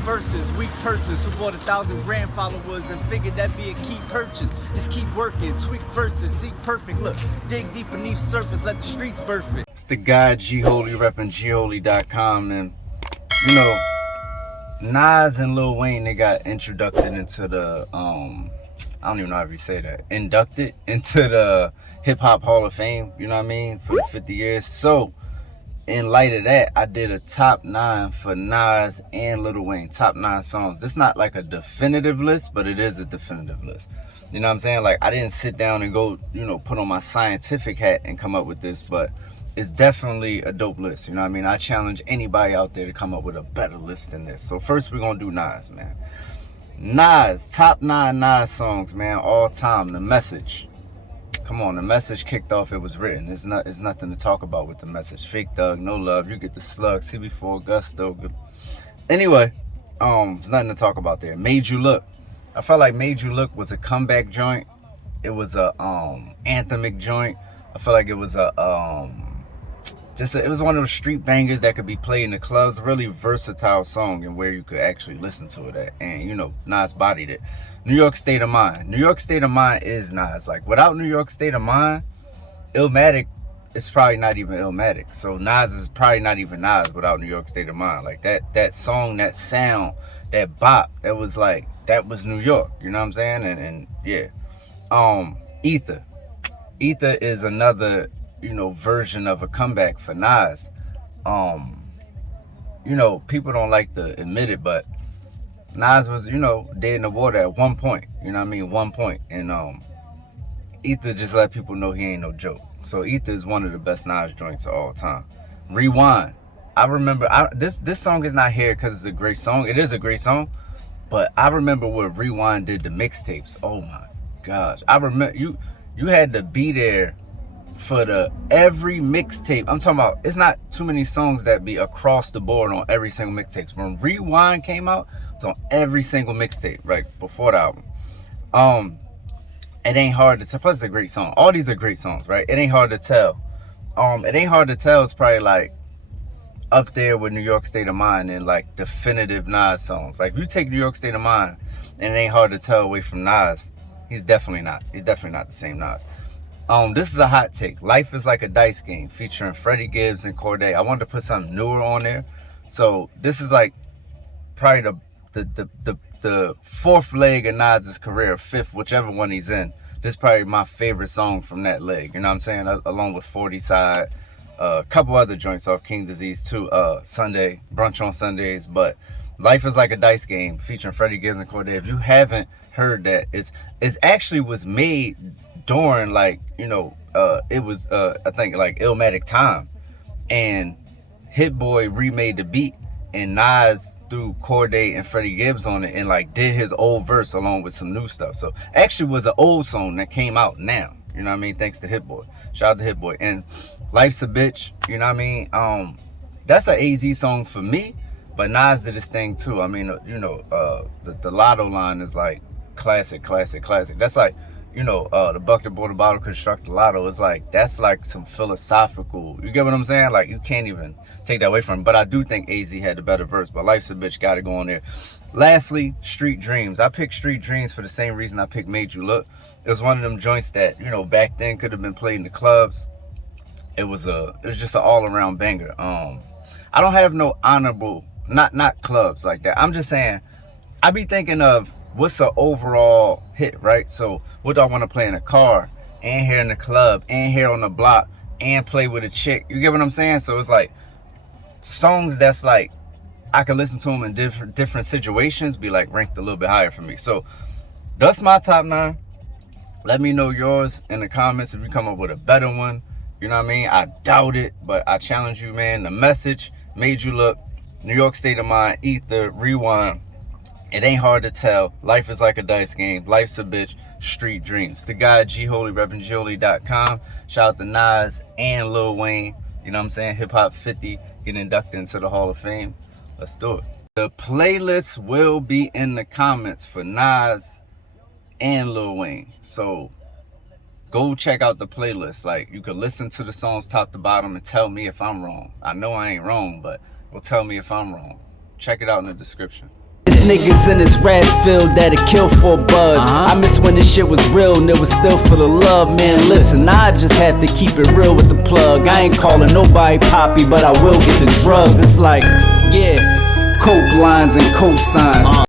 verses, weak purses who bought 1,000 grand followers and figured that'd be a key purchase. Just keep working, tweak verses, seek perfect. Look, dig deep beneath surface, let the streets birth it. It's the guy G Holy repping gholy.com, and you know, Nas and Lil Wayne, they got introduced into the I don't even know how you say that. Inducted into the Hip Hop Hall of Fame, you know what I mean, for the 50 years. So, in light of that, I did a top 9 for Nas and Lil Wayne, top 9 songs. It's not like a definitive list, but it is a definitive list. You know what I'm saying? Like, I didn't sit down and go, you know, put on my scientific hat and come up with this, but it's definitely a dope list. You know what I mean? I challenge anybody out there to come up with a better list than this. So first, we're going to do Nas, man. Nas, top 9 Nas songs, man, all time. The Message. Come on, The Message kicked off, it was written. It's nothing to talk about with The Message. Fake Thug, No Love, You Get the Slug, CB4, Gusto. Anyway, there's nothing to talk about there. Made You Look. I felt like Made You Look was a comeback joint. It was a anthemic joint. I felt like it was a it was one of those street bangers that could be played in the clubs. Really versatile song, and where you could actually listen to it at. And you know, Nas bodied it. New York State of Mind. New York State of Mind is Nas. Like, without New York State of Mind, Illmatic is probably not even Illmatic. So Nas is probably not even Nas without New York State of Mind. Like, that song, that sound, that bop, that was New York. You know what I'm saying? And yeah. Ether. Ether is another, you know, version of a comeback for Nas. You know, people don't like to admit it, but Nas was, you know, dead in the water at one point. You know what I mean? One point. And Ether just let people know he ain't no joke. So Ether is one of the best Nas joints of all time. Rewind. I remember, this song is not here because it's a great song. It is a great song. But I remember what Rewind did to mixtapes. Oh my gosh. I remember, you had to be there for every mixtape. I'm talking about, it's not too many songs that be across the board on every single mixtape. When Rewind came out, it's on every single mixtape, right before the album. It Ain't Hard to Tell. Plus, it's a great song. All these are great songs, right? It Ain't Hard to Tell. It Ain't Hard to Tell is probably like up there with New York State of Mind and like definitive Nas songs. Like, if you take New York State of Mind and It Ain't Hard to Tell away from Nas, he's definitely not the same Nas. This is a hot take. Life is Like a Dice Game, featuring Freddie Gibbs and Corday. I wanted to put something newer on there. So this is like probably the fourth leg of Nas's career, fifth, whichever one he's in. This is probably my favorite song from that leg. You know what I'm saying? Along with 40 Side, a couple other joints off King Disease too. Sunday, Brunch on Sundays. But Life is Like a Dice Game, featuring Freddie Gibbs and Corday. If you haven't heard that, it's actually was made during, like, you know, it was I think like Illmatic time, and Hit Boy remade the beat, and Nas threw Corday and Freddie Gibbs on it and like did his old verse along with some new stuff. So actually was an old song that came out now, you know what I mean, thanks to Hit Boy. Shout out to Hit Boy. And Life's a Bitch, you know what I mean, that's an AZ song for me, but Nas did his thing too. I mean, you know, the Lotto line is like classic. That's like, you know, the buck that bought the bottle construct the lotto. It's like, that's like some philosophical, you get what I'm saying? Like, you can't even take that away from him. But I do think AZ had the better verse, but Life's a Bitch, gotta go on there. Lastly, Street Dreams. I picked Street Dreams for the same reason I picked Made You Look. It was one of them joints that, you know, back then could have been played in the clubs. It was just an all-around banger. I don't have no honorable, not clubs like that. I'm just saying, I be thinking of what's an overall hit, right? So what do I want to play in a car, and here in the club, and here on the block, and play with a chick? You get what I'm saying? So it's like songs that's like I can listen to them in different situations, be like ranked a little bit higher for me. So that's my top 9. Let me know yours in the comments if you come up with a better one. You know what I mean? I doubt it, but I challenge you, man. The Message, Made You Look, New York State of Mind, Ether, Rewind, It Ain't Hard to Tell, Life is Like a Dice Game, Life's a Bitch, Street Dreams. The guy G Holy repping gholy.com. Shout out to Nas and Lil Wayne. You know what I'm saying? Hip Hop 50 getting inducted into the Hall of Fame. Let's do it. The playlist will be in the comments for Nas and Lil Wayne. So go check out the playlist. Like, you could listen to the songs top to bottom and tell me if I'm wrong. I know I ain't wrong, but go tell me if I'm wrong. Check it out in the description. It's niggas in this rap field that'll kill for a buzz. I miss when this shit was real and it was still full of love. Man, listen, I just had to keep it real with the plug. I ain't calling nobody poppy, but I will get the drugs. It's like, yeah, coke lines and cosigns.